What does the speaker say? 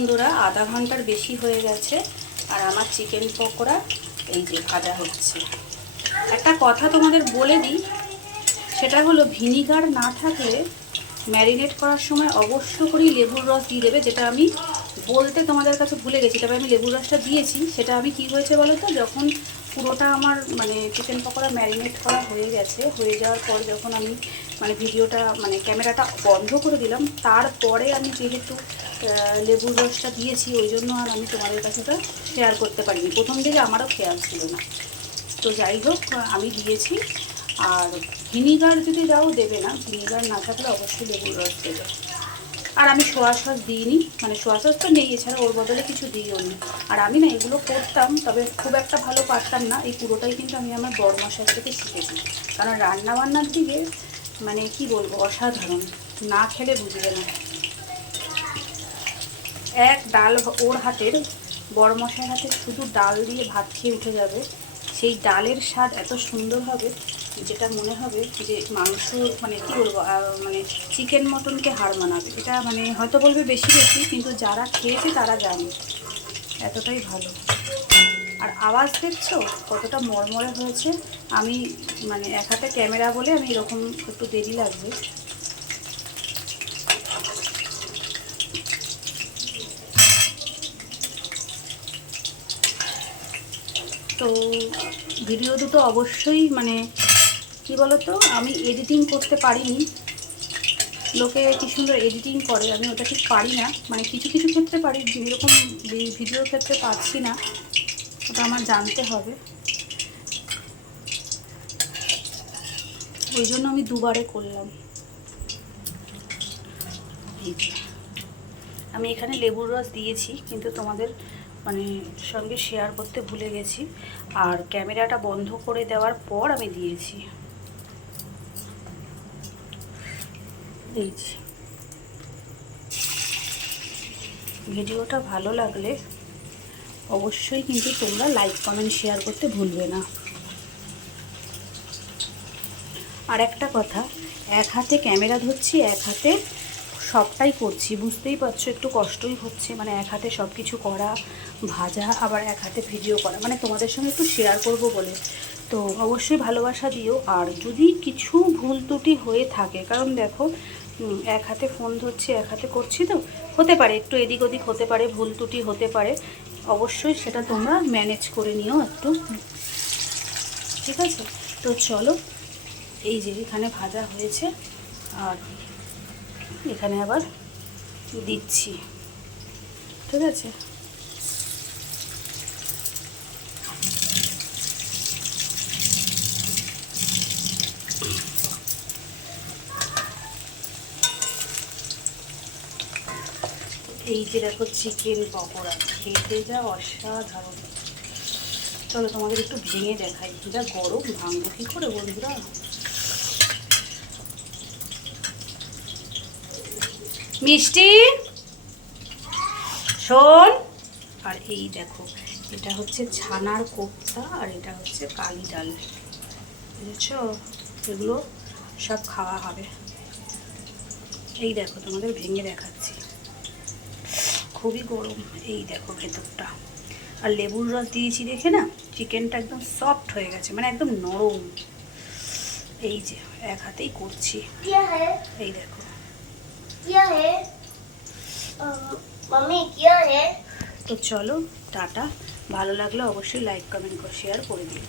বন্ধুরা, আধা ঘন্টার বেশি হয়ে গেছে আর আমার চিকেন পকোড়া এই যে ভাজা হচ্ছে। একটা কথা তোমাদের বলে দিই, সেটা হলো ভিনিগার না থাকলে ম্যারিনেট করার সময় অবশ্য করেই লেবুর রস দিয়ে দেবে, যেটা আমি বলতে তোমাদের কাছে ভুলে গেছি। তবে আমি লেবুর রসটা দিয়েছি। সেটা আমি কি হয়েছে বলো তো, যখন পুরোটা আমার চিকেন পকোড়া ম্যারিনেট করা হয়ে গেছে, হয়ে যাওয়ার পর যখন আমি ভিডিওটা ক্যামেরাটা বন্ধ করে দিলাম, তারপরে আমি যেহেতু লেবুর রসটা দিয়েছি, ওই জন্য আর আমি তোমাদের কাছে ওটা শেয়ার করতে পারিনি। প্রথম দিকে আমারও খেয়াল ছিল না। তো যাই হোক, আমি দিয়েছি। আর ভিনিগার যদি দাও দেবে না, ভিনিগার না থাকলে অবশ্যই লেবুর রস দেবে। আর আমি সোয়া সস দিইনি, সোয়া সস তো নেই, এছাড়া ওর বদলে কিছু দিইও নি। আর আমি না এগুলো করতাম, তবে খুব একটা ভালো পারতাম না। এই পুরোটাই কিন্তু আমি আমার বড়মশাই থেকে শিখেছি। কারণ রান্নাবান্নার দিকে কি বলবো, অসাধারণ। না খেলে বুঝবে না। এক ডাল ওর হাতের, বড়মশাই হাতে শুধু ডাল দিয়ে ভাত খেয়ে উঠে যাবে। সেই ডালের স্বাদ এত সুন্দর হবে, যেটা মনে হবে যে মাংস কি বলবো, চিকেন মটনকে হার মানাবে। এটা হয়তো বলবে বেশি বেশি, কিন্তু যারা খেয়েছে তারা জানে এতটাই ভালো। আর আওয়াজ দেখছো কতটা মরমরে হয়েছে। আমি এক হাতে ক্যামেরা বলে আমি এরকম একটু দেরি লাগবে। তো ভিডিও দুটো অবশ্যই কি বলতো, আমি এডিটিং করতে পারিনি। লোকে কি সুন্দর এডিটিং করে, আমি ওটা ঠিক পারি না। কিছু কিছু ক্ষেত্রে পারি, যেরকম ভিডিওর ক্ষেত্রে পারছি না। ওটা আমার জানতে হবে, ওই জন্য আমি দুবারে করলাম। আমি এখানে লেবুর রস দিয়েছি, কিন্তু তোমাদের সঙ্গে শেয়ার করতে ভুলে গেছি। আর ক্যামেরাটা বন্ধ করে দেওয়ার পর আমি দিয়েছি। দিয়েছি। ভিডিওটা ভালো লাগলে অবশ্যই কিন্তু তোমরা লাইক কমেন্ট শেয়ার করতে ভুলবে না। আর একটা কথা, এক হাতে ক্যামেরা ধরছি, এক হাতে সবটাই করছি, বুঝতেই পারছো একটু কষ্টই হচ্ছে। এক হাতে সব কিছু করা, ভাজা, আবার এক হাতে ভিডিও করা, তোমাদের সঙ্গে একটু শেয়ার করব বলে। তো অবশ্যই ভালোবাসা দিও। আর যদি কিছু ভুল ত্রুটি হয়ে থাকে, কারণ দেখো এক হাতে ফোন ধরছি, এক হাতে করছি, তো হতে পারে একটু এদিক ওদিক হতে পারে, ভুল ত্রুটি হতে পারে। অবশ্যই সেটা তোমরা ম্যানেজ করে নিও একটু, ঠিক আছে? তো চলো, এই যে এখানে ভাজা হয়েছে, আর এখানে আবার দিচ্ছি, ঠিক আছে? এই যে দেখো চিকেন পকোড়া, খেতে যা অসাধারণ। চলো তোমাদের একটু ভেঙে দেখাই, যা গরম, ভাঙবো কী করে বন্ধুরা। মিষ্টি শোন। আর এই দেখো, এটা হচ্ছে ছানার কোপ্তা, আর এটা হচ্ছে কালি ডাল, বুঝেছো? এগুলো সব খাওয়া হবে। এই দেখো তোমাদের ভেঙে দেখাচ্ছি, খুবই গরম। এই দেখো ভেতরটা। আর লেবুর রস দিয়েছি দেখে না, চিকেনটা একদম সফট হয়ে গেছে, একদম নরম। এই যে এক হাতেই করছি, এই দেখো। তো চলো টাটা, ভালো লাগলে অবশ্যই লাইক কমেন্ট শেয়ার করে দিও।